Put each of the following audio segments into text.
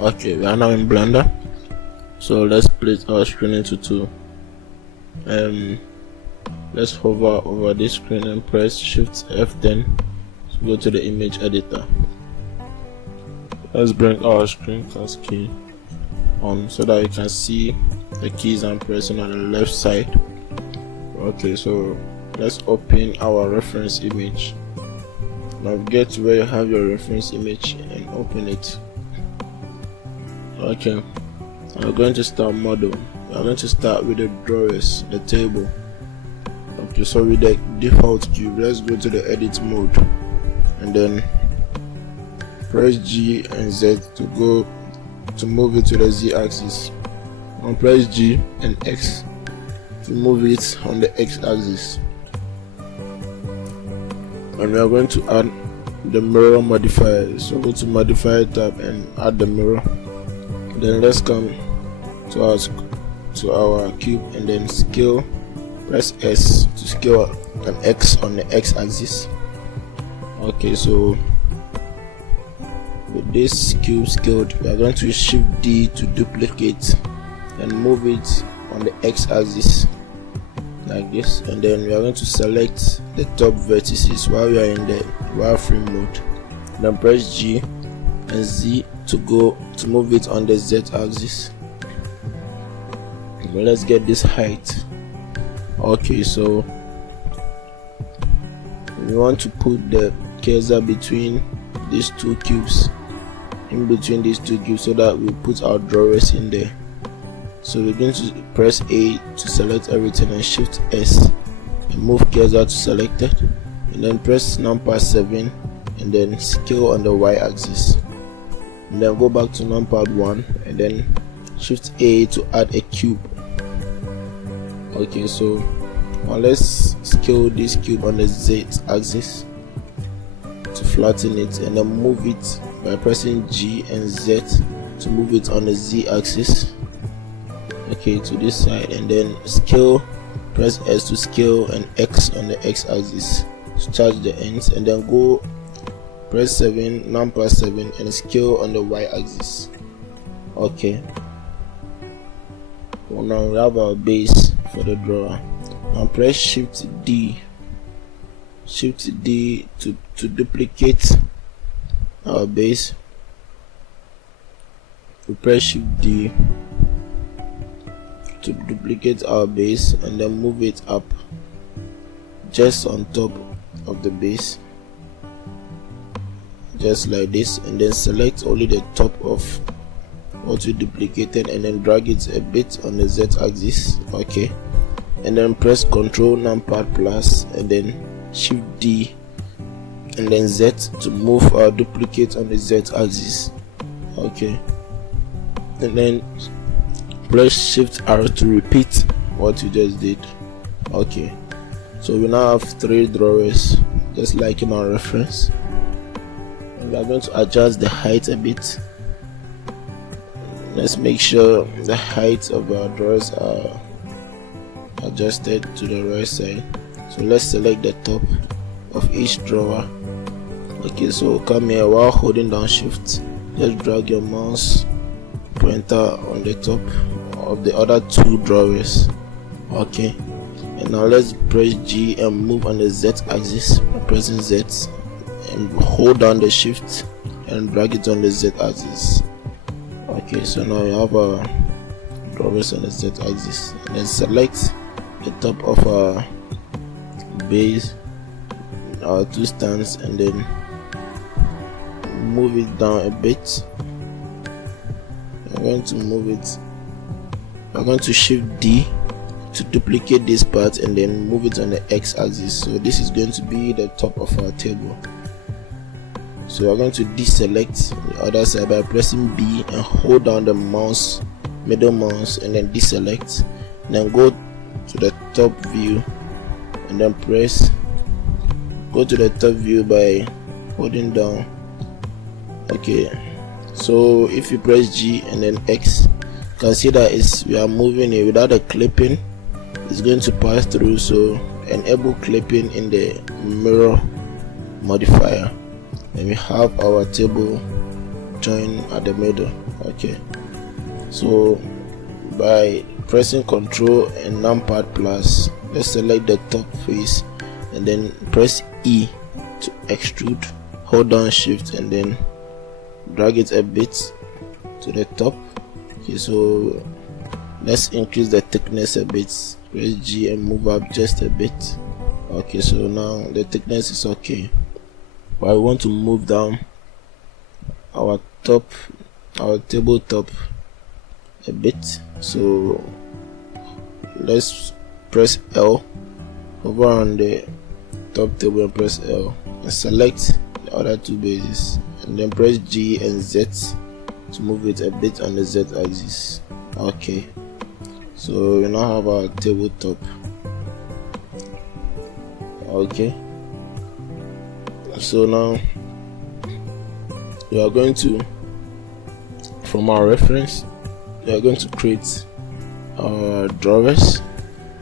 Okay, we are now in Blender, so let's split our screen into two. Let's hover over this screen and press Shift F10 to go to the image editor. Let's bring our screencast key on so that you can see the keys I'm pressing on the left side. Okay, so let's open our reference image. Navigate to where you have your reference image and open it. Okay, we're going to start model. We're going to start with the drawers, the table. Okay, so with the default cube, let's go to the edit mode and then press G and Z to move it to the Z axis, and press G and X to move it on the X axis. And we are going to add the mirror modifier, so go to modify tab and add the mirror. Then let's come to our cube and then scale. Press S to scale an X on the X axis. Okay, so with this cube scaled, we are going to shift D to duplicate and move it on the X axis like this, and then we are going to select the top vertices while we are in the wireframe mode. Then press G and Z to move it on the Z axis. Well, let's get this height. Okay, so we want to put the cursor between these two cubes, in between these two cubes, so that we put our drawers in there. So we're going to press A to select everything and Shift S and move cursor to selected, and then press numpad 7 and then scale on the Y axis, and then go back to numpad 1 and then Shift A to add a cube. Okay, so now let's scale this cube on the Z axis to flatten it, and then move it by pressing G and Z to move it on the Z axis. Okay, to this side, and then scale, press S to scale an X on the X axis to charge the ends, and then go press 7, numpad 7 and scale on the Y axis. Okay, well, now we have our base for the drawer. Now press Shift D to duplicate our base. We press Shift D to duplicate our base and then move it up just on top of the base, just like this, and then select only the top of what we duplicated and then drag it a bit on the Z axis. Okay, and then press Ctrl numpad plus and then Shift D and then Z to move our duplicate on the Z axis. Okay, and then press Shift R to repeat what you just did. Okay, so we now have 3 drawers just like in our reference, and we are going to adjust the height a bit. Let's make sure the height of our drawers are adjusted to the right side. So let's select the top of each drawer. Okay, so come here, while holding down Shift, just drag your mouse pointer on the top of the other 2 drawers. Okay, and now let's press G and move on the Z axis by pressing Z and hold down the Shift and drag it on the Z axis. Okay, so now we have our drawers on the Z axis, and then select the top of our base, our 2 stands, and then move it down a bit. I'm going to move it. I'm going to Shift D to duplicate this part and then move it on the X axis. So this is going to be the top of our table. So we're going to deselect the other side by pressing B and hold down the mouse, middle mouse, and then deselect, and then go to the top view and then go to the top view by holding down. Okay, so if you press G and then X, you can see that we are moving it without a clipping. It's going to pass through, so enable clipping in the mirror modifier, and we have our table join at the middle. Okay, so by pressing Ctrl and numpad plus, let's select the top face and then press E to extrude. Hold down shift and then drag it a bit to the top. Okay, so let's increase the thickness a bit. Press G and move up just a bit. Okay, so now the thickness is okay, but I want to move down our tabletop a bit. So let's press L, hover on the top table and press L and select the other two bases, and then press G and Z to move it a bit on the Z axis. Okay, so we now have our tabletop. Okay, so now we are going to, from our reference, we are going to create our drawers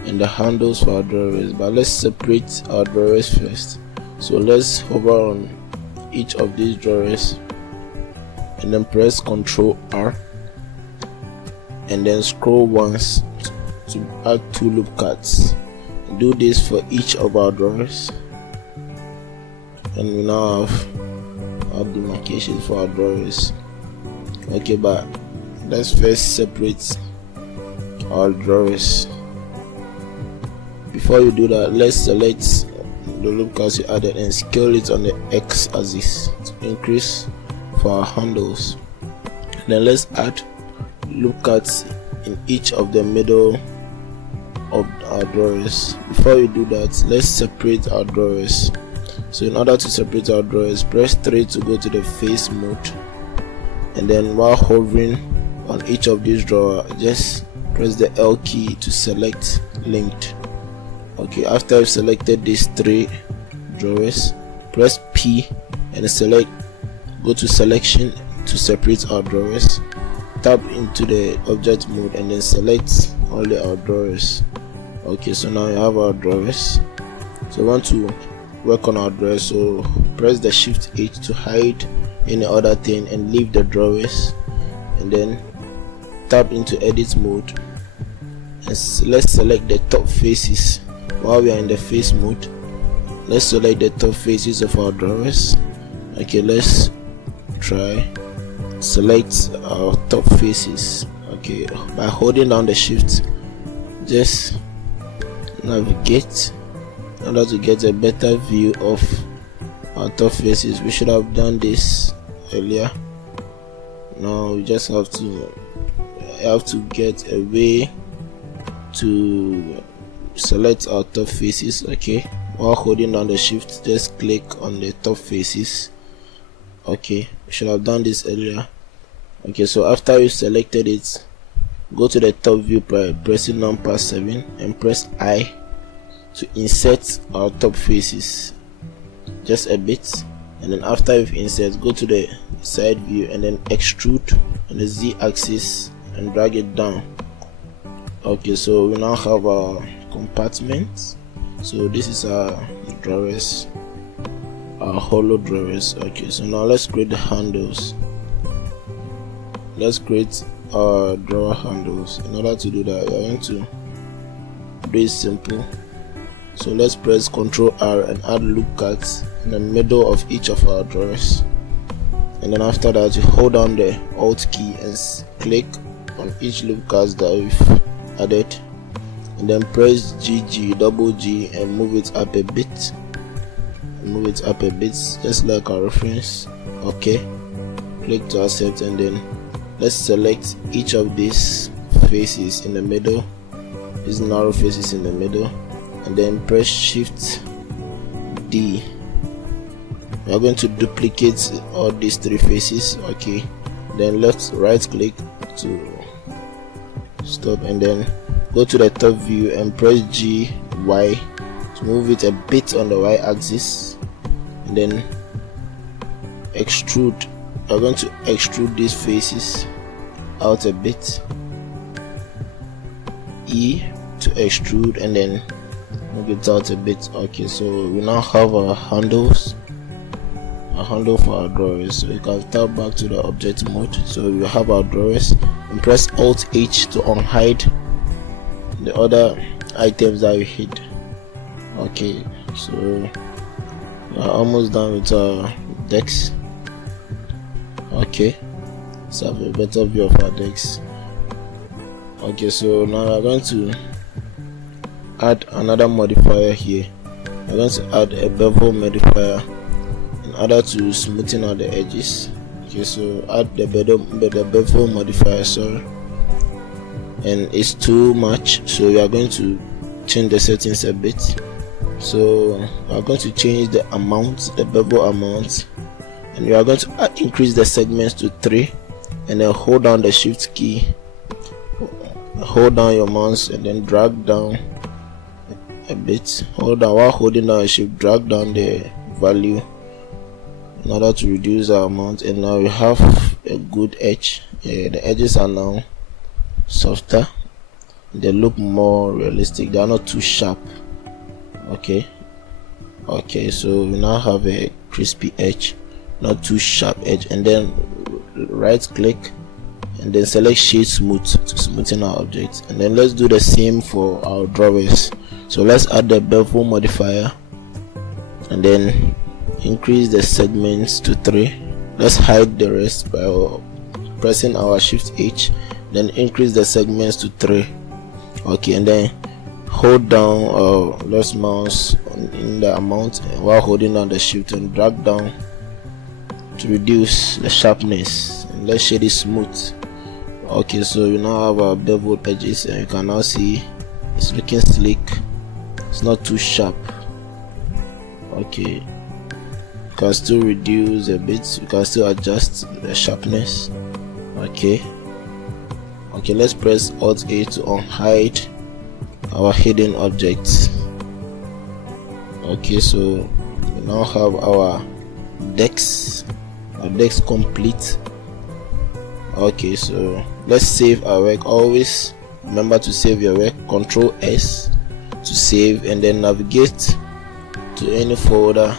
and the handles for our drawers, but let's separate our drawers first. So let's hover on each of these drawers and then press Ctrl R and then scroll once to add 2 loop cuts. Do this for each of our drawers, and we now have our demarcations for our drawers. Okay, but let's first separate our drawers. Before you do that, let's select the loop cuts you added and scale it on the X axis to increase for our handles. Then let's add loop cuts in each of the middle of our drawers. Before we do that, let's separate our drawers. So in order to separate our drawers, press 3 to go to the face mode, and then while hovering on each of these drawers, just press the L key to select linked. Okay, after you've selected these 3 drawers, press P and go to selection to separate our drawers. Tap into the object mode and then select only our drawers. Okay, so now you have our drawers. So we want to work on our drawers, so press the Shift H to hide any other thing and leave the drawers, and then tap into edit mode and let's select the top faces. While we are in the face mode, let's select the top faces of our drawers. Okay, let's try select our top faces. Okay, by holding down the shift, just navigate in order to get a better view of our top faces. We should have done this earlier. Now we just have to get a way to select our top faces. Okay, while holding down the shift, just click on the top faces. Okay, we should have done this earlier. Okay, so after you selected it, go to the top view by pressing numpad 7 and press I to insert our top faces just a bit, and then after you've inserted, go to the side view and then extrude on the Z axis and drag it down. Okay, so we now have our compartments. So this is our drawers, our hollow drawers. Okay, so now let's create the handles. Let's create our drawer handles. In order to do that, we are going to do it simple. So let's press Ctrl R and add loop cuts in the middle of each of our drawers, and then after that you hold down the Alt key and click on each loop cuts that we've added, and then press double G and move it up a bit, just like our reference. Okay, click to accept, and then let's select each of these faces in the middle, these narrow faces in the middle, and then press Shift D. We are going to duplicate all these 3 faces. Okay, then right click to stop, and then go to the top view and press Y to move it a bit on the Y axis, and then extrude. We are going to extrude these faces out a bit. E to extrude, and then move it out a bit. Okay, so we now have our handles, a handle for our drawers. So you can tap back to the object mode. So we have our drawers, and press Alt H to unhide the other items that we hid. Okay, so we are almost done with our decks. Okay, let's have a better view of our decks. Okay, so now we're going to add another modifier here. We're going to add a bevel modifier in order to smoothen out the edges. Okay, so add the bevel modifier, sorry, and it's too much, so we are going to change the settings a bit. So we are going to change the amount, the bevel amount, and we are going to increase the segments to 3, and then hold down the shift key, hold down your mouse, and then drag down a bit. Hold down while holding down a shift, drag down the value in order to reduce our amount, and now we have a good edge. The edges are now softer, they look more realistic, they are not too sharp. Okay, so we now have a crispy edge, not too sharp edge. And then right click and then select shade smooth to smoothen our object. And then let's do the same for our drawers. So let's add the bevel modifier and then increase the segments to 3. Let's hide the rest by pressing our shift H, then increase the segments to 3. Okay, and then hold down left mouse in the amount while holding down the shift and drag down to reduce the sharpness, and let's shade it smooth. Okay, so we now have our beveled edges, and you can now see it's looking sleek, it's not too sharp. Okay, you can still reduce a bit, you can still adjust the sharpness. Okay, let's press Alt A to unhide our hidden objects. Okay, so we now have our decks complete. Okay, so let's save our work. Always remember to save your work. Control S to save, and then navigate to any folder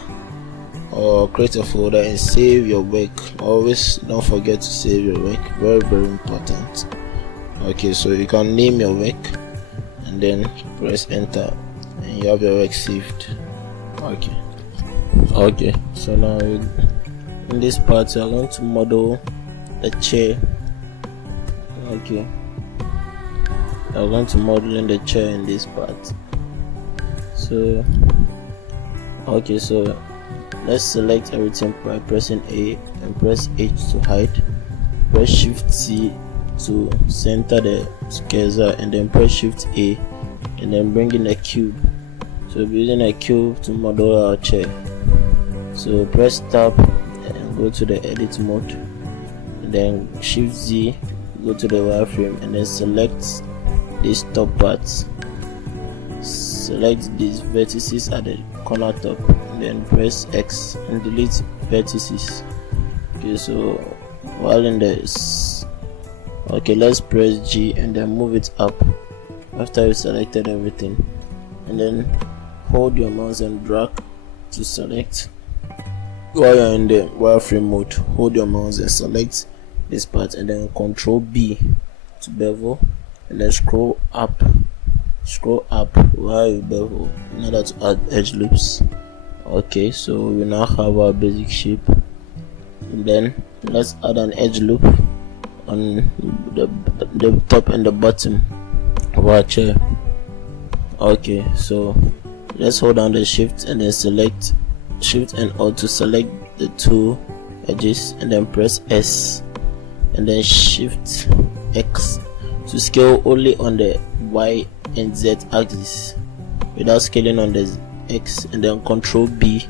or create a folder and save your work. Always don't forget to save your work, very important. Okay, so you can name your work and then press enter, and you have your work saved. Okay, so now in this part we are going to model a chair. Okay, we are going to model in the chair in this part. So so let's select everything by pressing A and press H to hide, press shift C to center the cursor, and then press shift A and then bring in a cube. So we'll be using a cube to model our chair. So press tab and go to the edit mode, and then shift Z, go to the wireframe, and then select this top part, select these vertices at the corner top, and then press X and delete vertices. Okay, so while in this, let's press G and then move it up after you selected everything, and then hold your mouse and drag to select. While you're in the wireframe mode, hold your mouse and select this part, and then Control B to bevel, and then scroll up while you bevel in order to add edge loops. Okay, so we now have our basic shape, and then let's add an edge loop on the top and the bottom of our chair. Okay, so let's hold down the shift and then select shift and Alt to select the two edges, and then press S and then shift X to scale only on the Y and Z axis without scaling on the X, and then Control B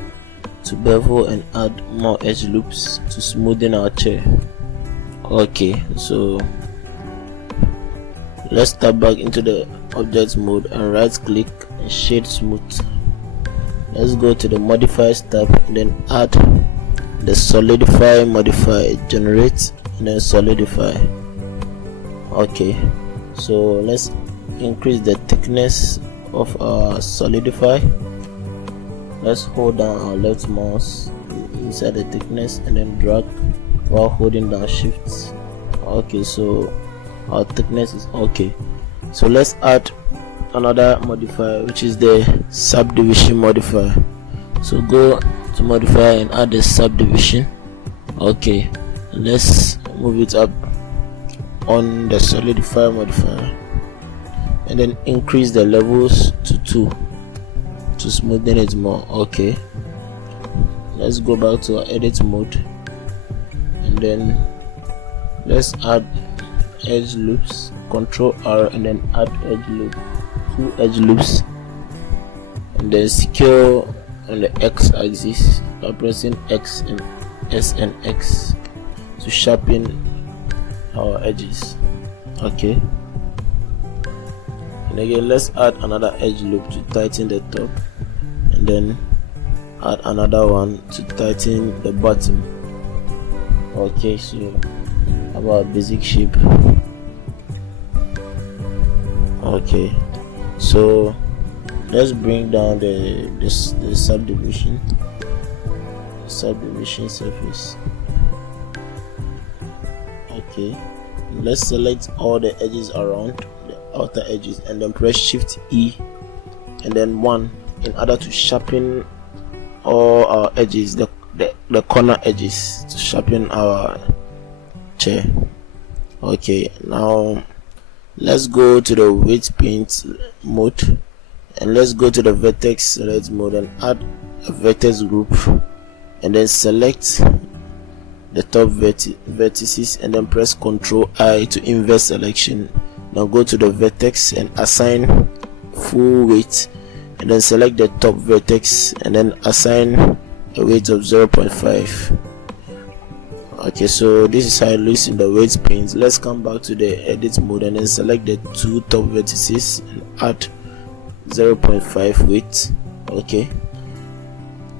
to bevel and add more edge loops to smoothen our chair. Okay, so let's tap back into the object mode and right click and shade smooth. Let's go to the modifiers tab and then add the solidify modifier, generate, and then solidify. Okay, so let's increase the thickness of our solidify. Let's hold down our left mouse inside the thickness and then drag while holding down shift. Okay, so our thickness is okay. So let's add another modifier, which is the subdivision modifier. So go to modifier and add the subdivision. Okay, let's move it up on the solidify modifier and then increase the levels to 2 to smoothen it more. Okay, let's go back to our edit mode and then let's add edge loops. Control R and then add edge loop, 2 edge loops, and then secure on the X axis by pressing X and S and X to sharpen our edges. Okay, and again let's add another edge loop to tighten the top and then add another one to tighten the bottom. Okay, so about basic shape. Okay, so let's bring down the subdivision surface. Okay, let's select all the edges around the outer edges and then press Shift E and then 1 in order to sharpen all our edges, the corner edges, to sharpen our chair. Okay, now let's go to the weight paint mode and let's go to the vertex select mode and add a vertex group and then select the top vertices and then press Ctrl I to invert selection. Now go to the vertex and assign full weight and then select the top vertex and then assign a weight of 0.5. Okay, so this is how it looks in the weight paint. Let's come back to the edit mode and then select the 2 top vertices and add 0.5 weight. Okay,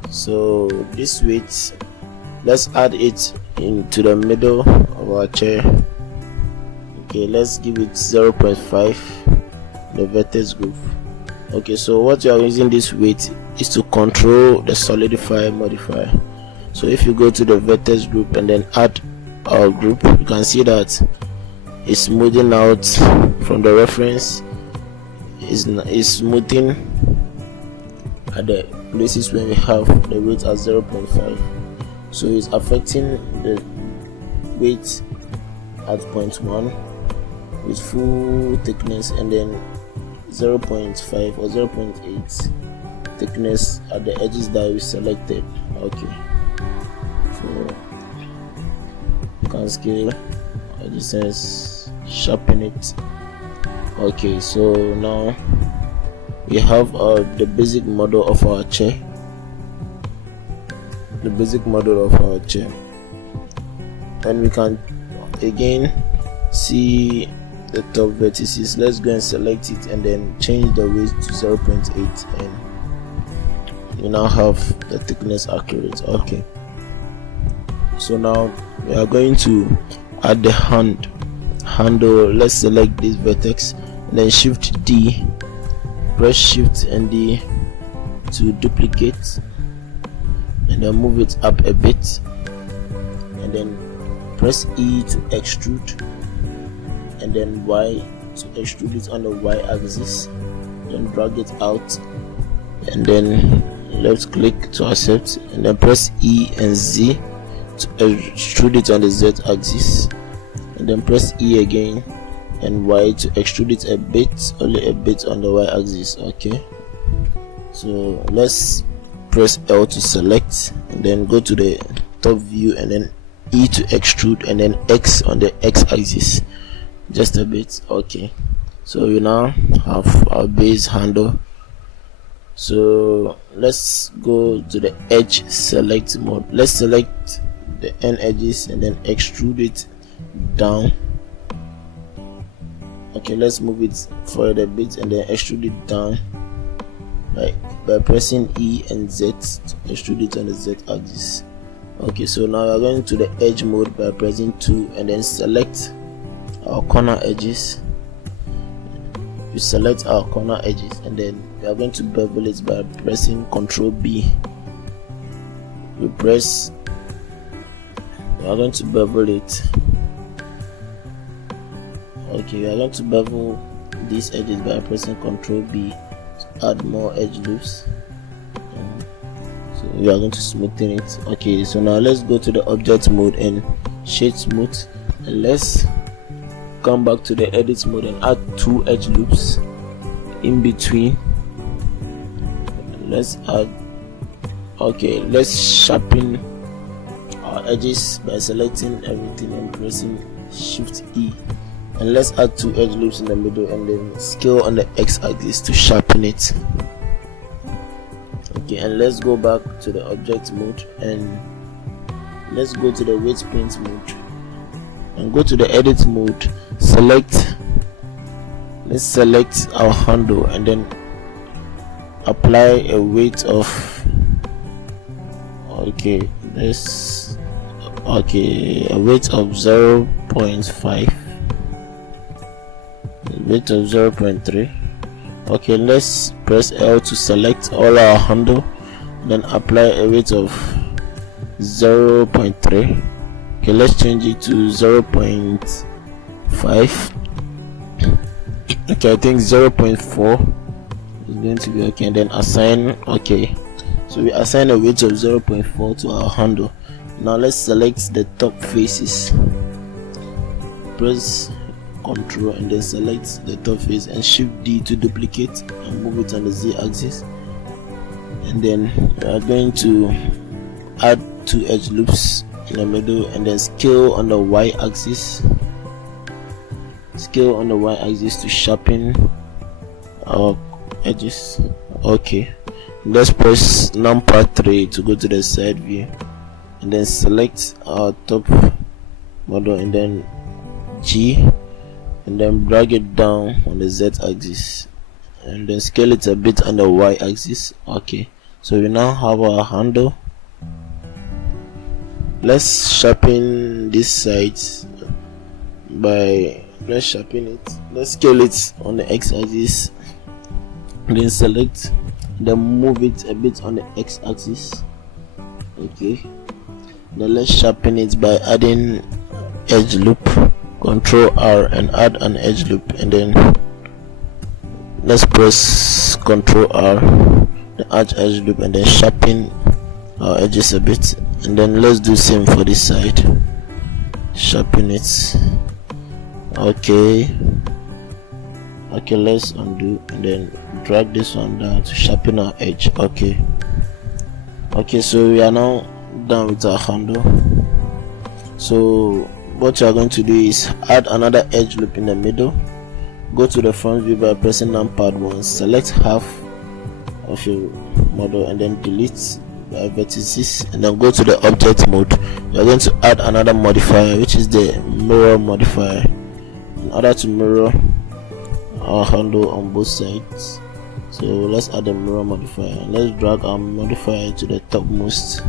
so this weight, let's add it into the middle of our chair. Okay, let's give it 0.5, the vertex group. Okay, so what you are using this weight is to control the solidify modifier. So if you go to the vertex group and then add our group, you can see that it's smoothing out from the reference. Is smoothing at the places where we have the weight at 0.5. So it's affecting the weight at 0.1 with full thickness and then 0.5 or 0.8 thickness at the edges that we selected. Okay, so you can scale distance, sharpen it. Okay, so now we have the basic model of our chair. And we can again see the top vertices. Let's go and select it and then change the weight to 0.8 and we now have the thickness accurate. Okay, so now we are going to add the handle. Let's select this vertex and then Shift D, press Shift and D to duplicate and then move it up a bit and then press E to extrude and then Y to extrude it on the Y axis, then drag it out and then left click to accept and then press E and Z to extrude it on the Z axis and then press E again and Y to extrude it a bit, only a bit on the Y axis. Okay, so let's press L to select and then go to the top view and then E to extrude and then X on the X axis just a bit. Okay, so we now have our base handle. So let's go to the edge select mode. Let's select the end edges and then extrude it down. Okay, let's move it forward a bit and then extrude it down by pressing E and Z to extrude it on the Z axis. Okay, so now we are going to the edge mode by pressing 2 and then select our corner edges. We select our corner edges and then we are going to bevel it by pressing Ctrl B. We press are going to bevel it. Okay, we are going to bevel these edges by pressing Ctrl B to add more edge loops. So we are going to smoothen it. Okay, so now let's go to the object mode and shade smooth, and let's come back to the edit mode and add 2 edge loops in between. Let's add, okay, let's sharpen our edges by selecting everything and pressing Shift E, and let's add 2 edge loops in the middle and then scale on the x-axis to sharpen it. Okay, and let's go back to the object mode and let's go to the weight paint mode and go to the edit mode. Let's select our handle and then apply a weight of, okay, this, okay, a weight of 0.5, weight of 0.3. Okay, let's press L to select all our handle, then apply a weight of 0.3. Okay, let's change it to 0.5. Okay, I think 0.4 is going to be okay, and then assign. Okay, so we assign a weight of 0.4 to our handle. Now let's select the top faces. Press Ctrl and then select the top face and Shift D to duplicate and move it on the Z axis, and then we are going to add 2 edge loops in the middle and then scale on the Y axis. Scale on the Y axis to sharpen our edges. Okay, let's press numpad 3 to go to the side view and then select our top model and then G, and then drag it down on the Z axis and then scale it a bit on the Y axis. Okay, so we now have our handle. Let's sharpen this side by, let's sharpen it, let's scale it on the X axis, then select, then move it a bit on the X axis. Okay, then let's sharpen it by adding edge loop. Ctrl R and add an edge loop, and then let's press Ctrl R, the add edge loop, and then sharpen our edges a bit, and then let's do same for this side. Sharpen it. Okay, let's undo and then drag this one down to sharpen our edge. Okay, so we are now done with our handle. So what you are going to do is add another edge loop in the middle. Go to the front view by pressing numpad 1, select half of your model and then delete by vertices, and then go to the object mode. You are going to add another modifier, which is the mirror modifier, in order to mirror our handle on both sides. So let's add a mirror modifier and let's drag our modifier to the topmost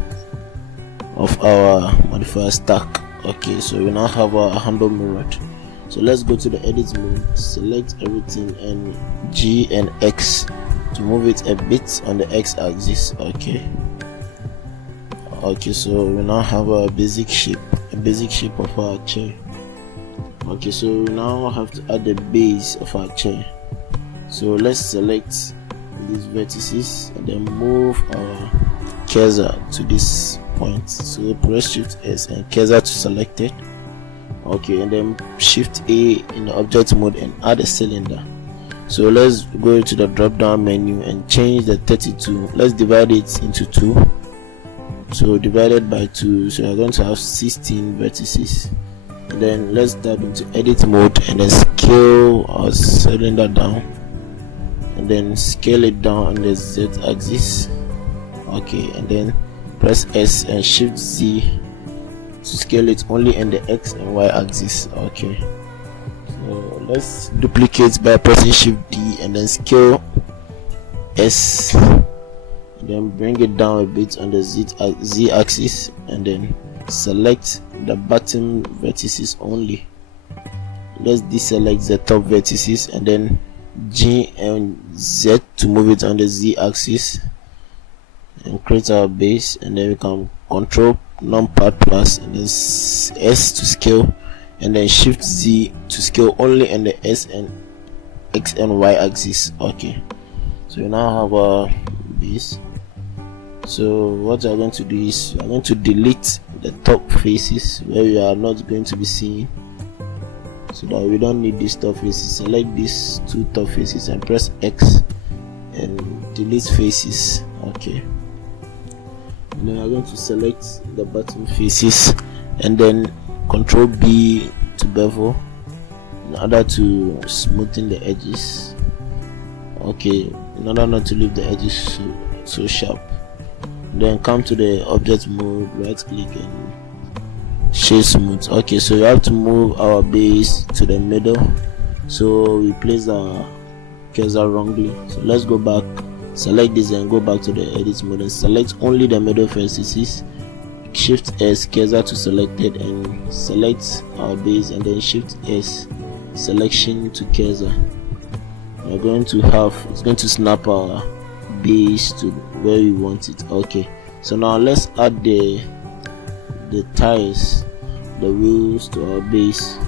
of our modifier stack. Okay, so we now have our handle mirrored. So let's go to the edit mode, select everything and G and X to move it a bit on the X axis. Okay, so we now have a basic shape of our chair. Okay, so we now have to add the base of our chair. So let's select these vertices and then move our cursor to this point. So press Shift S and cursor to select it. Okay, and then Shift A in the object mode and add a cylinder. So let's go to the drop down menu and change the 32. Let's divide it into 2. So divided by 2, so we're going to have 16 vertices. And then let's dive into edit mode and then scale our cylinder down and then scale it down on the Z axis. Okay, and then press S and Shift Z to scale it only in the X and Y axis. Okay, so let's duplicate by pressing Shift D and then scale S, and then bring it down a bit on the Z axis, and then select the bottom vertices only. Let's deselect the top vertices and then G and Z to move it on the Z axis and create our base, and then we can Control numpad plus, and then S to scale, and then Shift Z to scale only in the S and X and Y axis. Okay, so we now have our base. So what we are going to do is we are going to delete the top faces where we are not going to be seeing, so that we don't need these top faces. Select these two top faces and press X and delete faces. Okay, and then we are going to select the bottom faces and then Control B to bevel in order to smoothen the edges. Okay, in order not to leave the edges so sharp. Then come to the object mode, right click and shade smooth. Okay, so we have to move our base to the middle, so we place our cursor wrongly. So let's go back, select this and go back to the edit mode and select only the middle vertices. Shift S, cursor to selected, and select our base, and then Shift S, selection to cursor. We're going to have, it's going to snap our base to where we want it. Okay, so now let's add the tires, the wheels to our base.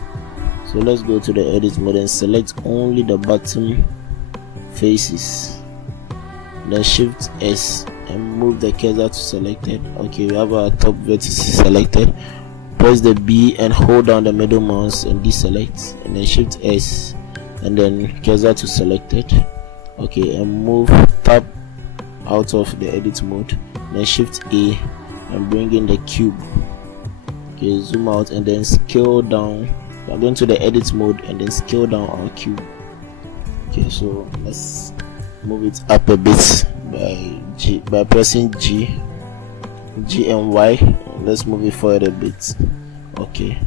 So let's go to the edit mode and select only the bottom faces, then Shift S and move the cursor to selected. Okay, we have our top vertices selected. Press the B and hold down the middle mouse and deselect, and then Shift S and then cursor to selected. Okay, and move tab out of the edit mode, then Shift A and bring in the cube. Okay, zoom out and then scale down. We are going to the edit mode and then scale down our cube. Okay, so let's move it up a bit by pressing G and Y. Let's move it forward a bit. Okay,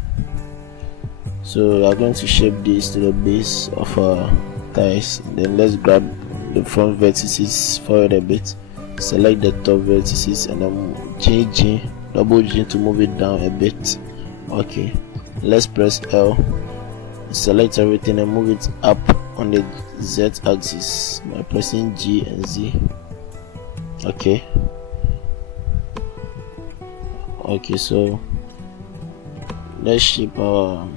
so we are going to shape this to the base of our tires. Then let's grab the front vertices forward a bit, select the top vertices, and then double G to move it down a bit. Okay, let's press L, select everything and move it up on the Z axis by pressing G and Z. Okay, so let's shape our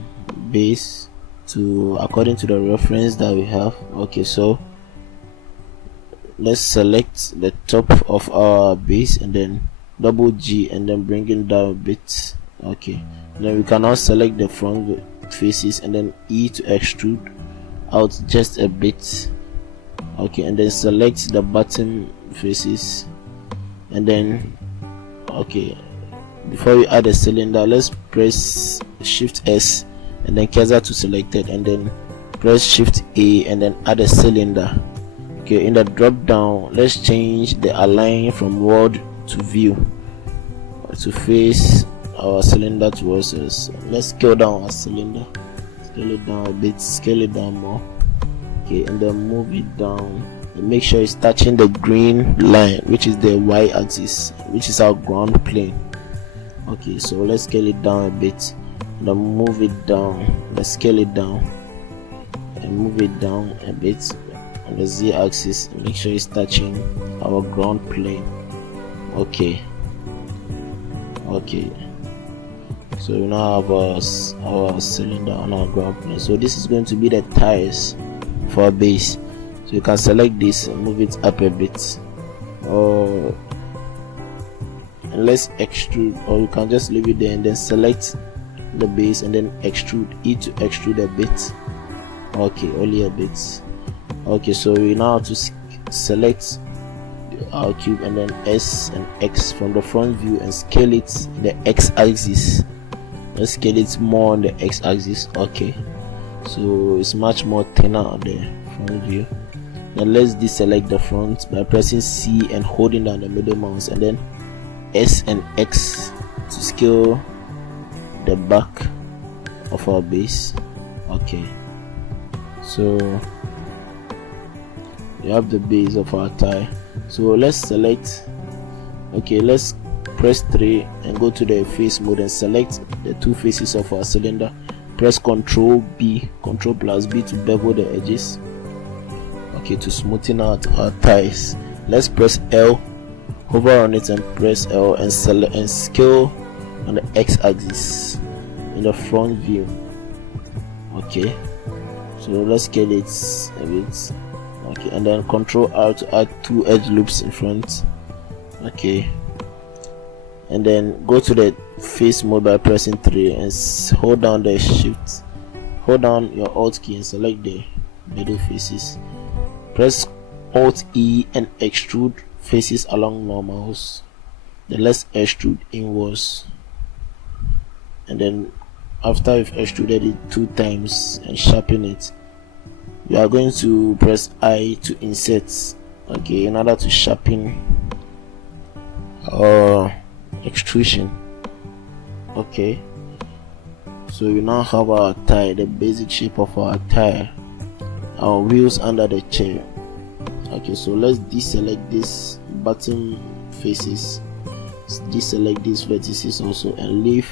base to according to the reference that we have. Okay, so let's select the top of our base and then double G and then bring it down a bit. Okay, then we can now select the front faces and then E to extrude out just a bit. Okay, and then select the bottom faces, and then okay, before we add a cylinder, let's press Shift S and then cursor to selected, and then press Shift A and then add a cylinder. Okay, in the drop down, let's change the align from world to view to face our cylinder towards us. Let's scale down our cylinder, scale it down a bit, scale it down more. Okay, and then move it down and make sure it's touching the green line, which is the Y axis, which is our ground plane. Okay, so let's scale it down a bit and then move it down. Let's scale it down and move it down a bit on the Z axis. Make sure it's touching our ground plane. Okay, so we now have our cylinder on our ground plane. So this is going to be the tires for our base. So you can select this and move it up a bit, or and let's extrude, or you can just leave it there and then select the base and then extrude E to extrude a bit. Okay, only a bit. Okay, so we now have to select our cube and then S and X from the front view and scale it in the X axis. Let's scale it more on the X axis. Okay, so it's much more thinner on the front view. Then let's deselect the front by pressing C and holding down the middle mouse, and then S and X to scale the back of our base. Okay, so we have the base of our tire. So let's select, okay, let's press 3 and go to the face mode and select the two faces of our cylinder. Press Ctrl plus B to bevel the edges. Okay, to smoothen out our tires. Let's press L, hover on it and press L and select and scale on the x-axis in the front view. Okay, so let's scale it a bit. Okay, and then Control R to add 2 edge loops in front. Okay, and then go to the face mode by pressing 3 and hold down the shift, hold down your alt key and select the middle faces. Press Alt E and extrude faces along normals. Then let's extrude inwards, and then after you've extruded it 2 times and sharpen it, we are going to press I to insert, okay, in order to sharpen our extrusion. Okay, so we now have our tire, the basic shape of our tire, our wheels under the chair. Okay, so let's deselect this bottom faces, deselect these vertices also, and leave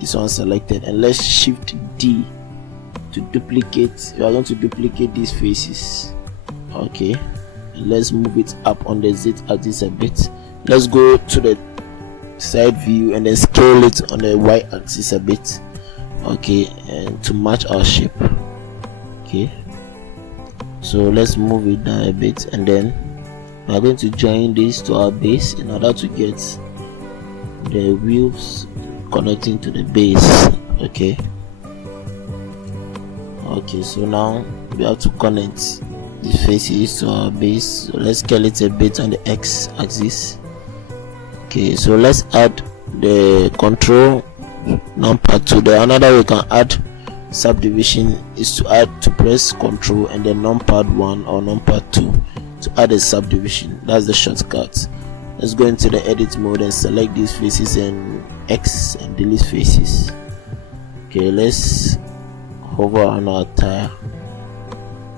this one selected, and let's shift D to duplicate. We are going to duplicate these faces. Okay, and let's move it up on the Z axis a bit. Let's go to the side view and then scale it on the Y axis a bit. Okay, and to match our shape. Okay, so let's move it down a bit, and then we are going to join this to our base in order to get the wheels connecting to the base. Okay, so now we have to connect the faces to our base. So let's scale it a bit on the X axis. Okay, so let's add the control numpad to the another way we can add subdivision is to press control and then numpad 1 or numpad 2 to add a subdivision. That's the shortcut. Let's go into the edit mode and select these faces and X and delete faces. Okay, let's hover on our tire,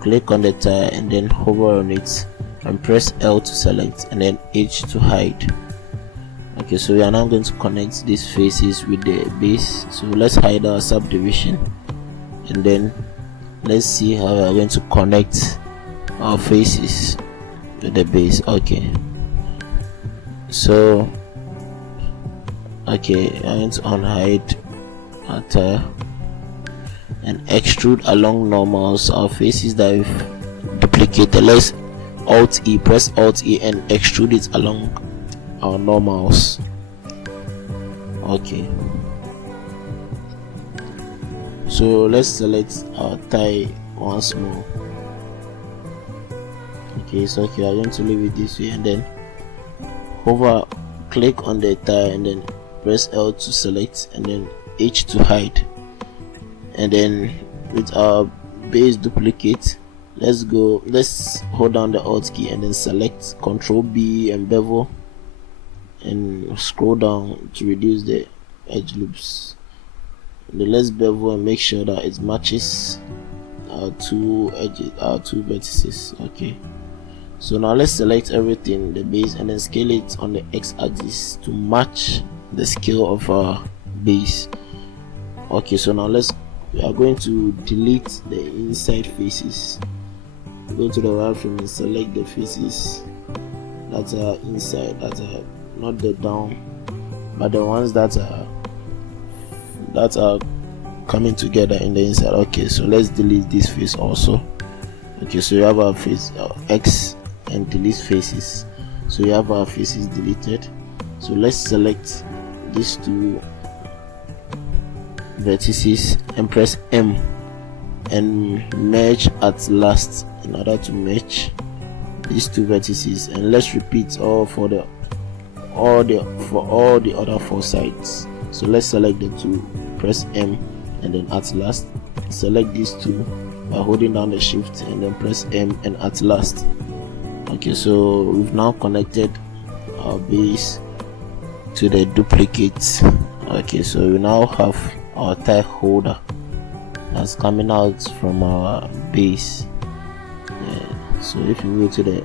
click on the tire and then hover on it and press L to select and then H to hide. Okay, so we are now going to connect these faces with the base. So let's hide our subdivision, and then let's see how we are going to connect our faces with the base. Okay, so okay, I'm going to unhide our tire and extrude along normals our faces that we've duplicated. Let's Alt E, press Alt E and extrude it along our normals. Okay, so let's select our tie once more. Okay, so okay, I'm going to leave it this way and then hover, click on the tie and then press L to select and then H to hide. And then with our base duplicate, let's hold down the Alt key and then select Control B and bevel and scroll down to reduce the edge loops. And then let's bevel and make sure that it matches our 2 edges, our 2 vertices. Okay, so now let's select everything, the base, and then scale it on the X axis to match the scale of our base. Okay, so now we are going to delete the inside faces. Go to the wireframe and select the faces that are inside, that are not the down, but the ones that are coming together in the inside. Okay, so let's delete this face also. Okay, so you have our face X and delete faces. So you have our faces deleted. So let's select these 2 vertices and press M and merge at last in order to merge these 2 vertices, and let's repeat for all the other 4 sides. So let's select the 2, press M and then at last select these 2 by holding down the shift and then press M and at last. Okay, so we've now connected our base to the duplicate. Okay, so we now have our tie holder that's coming out from our base. So if you go to the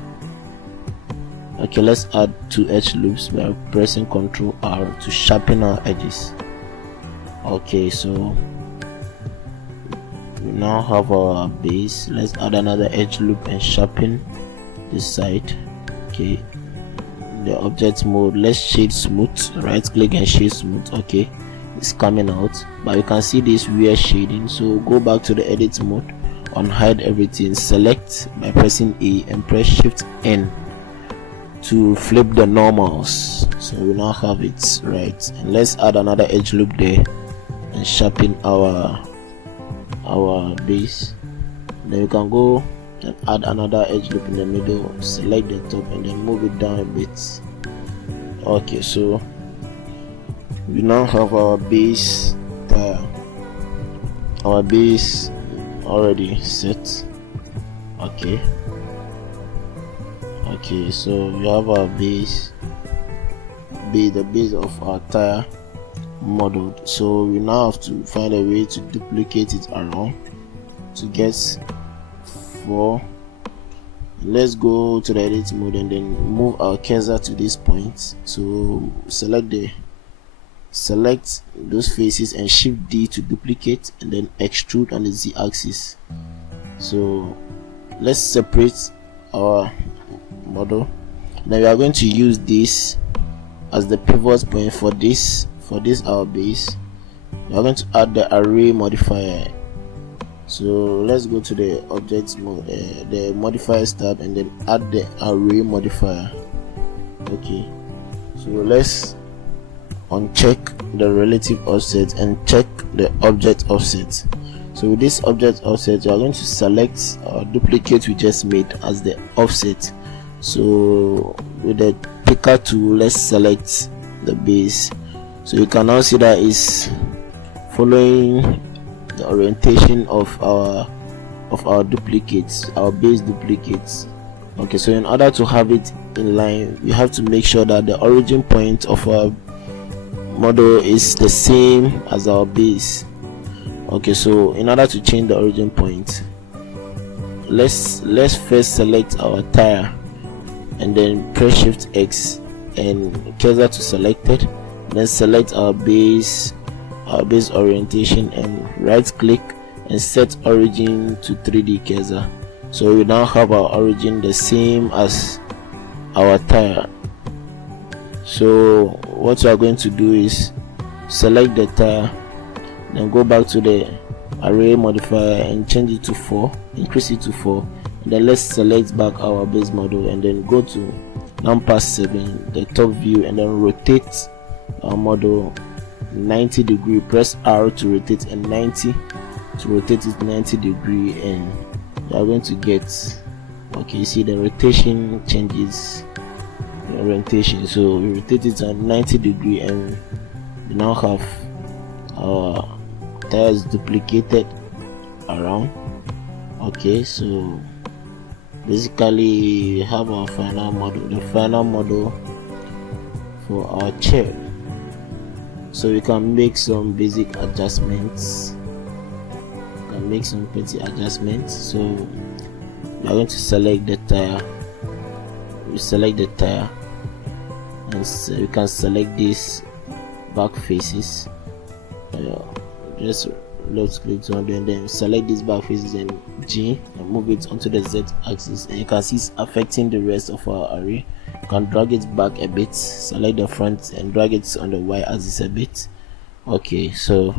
okay, let's add 2 edge loops by pressing Ctrl R to sharpen our edges. Okay, so we now have our base. Let's add another edge loop and sharpen this side. Okay, the object mode, let's shade smooth, right click and shade smooth. Okay, is coming out, but you can see this weird shading. So go back to the edit mode, unhide everything, select by pressing A and press Shift N to flip the normals. So we now have it right, and let's add another edge loop there and sharpen our base. Then you can go and add another edge loop in the middle, select the top and then move it down a bit. Okay, so we now have our base tire, our base already set. Okay, so we have our base, the base of our tire modeled. So we now have to find a way to duplicate it around to get 4. Let's go to the edit mode and then move our cursor to this point. So select those faces and Shift D to duplicate and then extrude on the Z axis. So let's separate our model. Now we are going to use this as the pivot point for this our base. We are going to add the array modifier. So let's go to the object mode, the modifiers tab, and then add the array modifier. Okay, so let's uncheck the relative offset and check the object offset. So with this object offset, you are going to select our duplicate we just made as the offset. So with the picker tool, let's select the base. So you can now see that is following the orientation of our duplicates, our base duplicates. Okay, so in order to have it in line, we have to make sure that the origin point of our model is the same as our base. Okay, so in order to change the origin point, let's first select our tire and then press Shift X and cursor to selected, then select our base orientation and right click and set origin to 3D cursor. So we now have our origin the same as our tire. So what we are going to do is select the tire, then go back to the array modifier and change it to 4, increase it to 4, and then let's select back our base model and then go to numpad 7, the top view, and then rotate our model 90 degree. Press R to rotate and 90 to rotate it 90 degree, and you are going to get, okay, you see the rotation changes the orientation. So we rotate it at 90 degree and we now have our tires duplicated around. Okay, so basically we have our final model, the final model for our chair. So we can make some basic adjustments, petty adjustments. So we are going to select the tire, we select the tire, and so you can select these back faces, just left click on them and then select these back faces and G and move it onto the Z axis, and you can see it's affecting the rest of our array. You can drag it back a bit, select the front and drag it on the Y axis a bit. Okay, so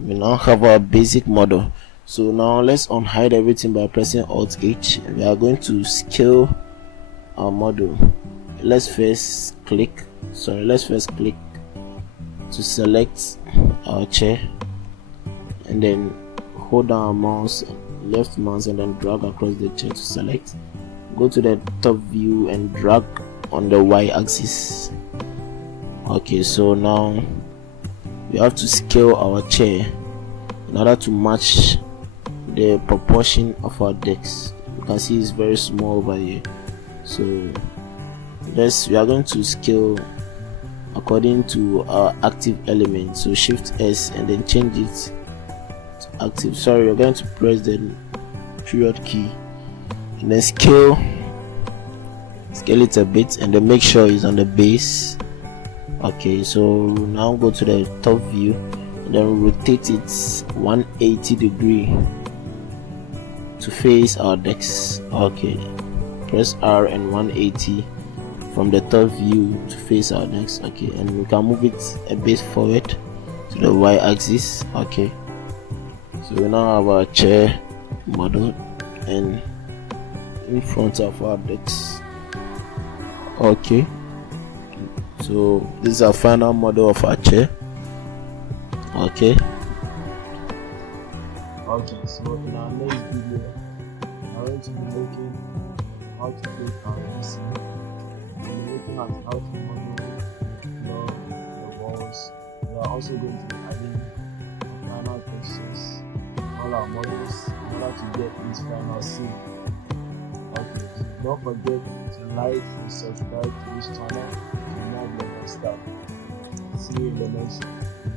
we now have our basic model. So now let's unhide everything by pressing Alt H. We are going to scale our model. Let's first click to select our chair, and then hold down our mouse, left mouse, and then drag across the chair to select. Go to the top view and drag on the Y axis. Okay, so now we have to scale our chair in order to match the proportion of our decks. You can see it's very small over here. So we are going to scale according to our active element. So Shift S and then change it to active. Sorry, you're going to press the period key and then scale it a bit and then make sure it's on the base. Okay, so now go to the top view and then rotate it 180 degree to face our decks. Okay, press R and 180 from the top view to face our decks. Okay, and we can move it a bit forward to the y-axis. Okay, so we now have our chair model and in front of our decks. Okay, so this is our final model of our chair. Okay, so in our next video I'm going to be looking how to create our PC. We'll be looking at how to model the walls. We are also going to be adding final textures, all our models, in order to get this final scene. Okay, so don't forget to like and subscribe to this channel for more of the next stuff. See you in the next one.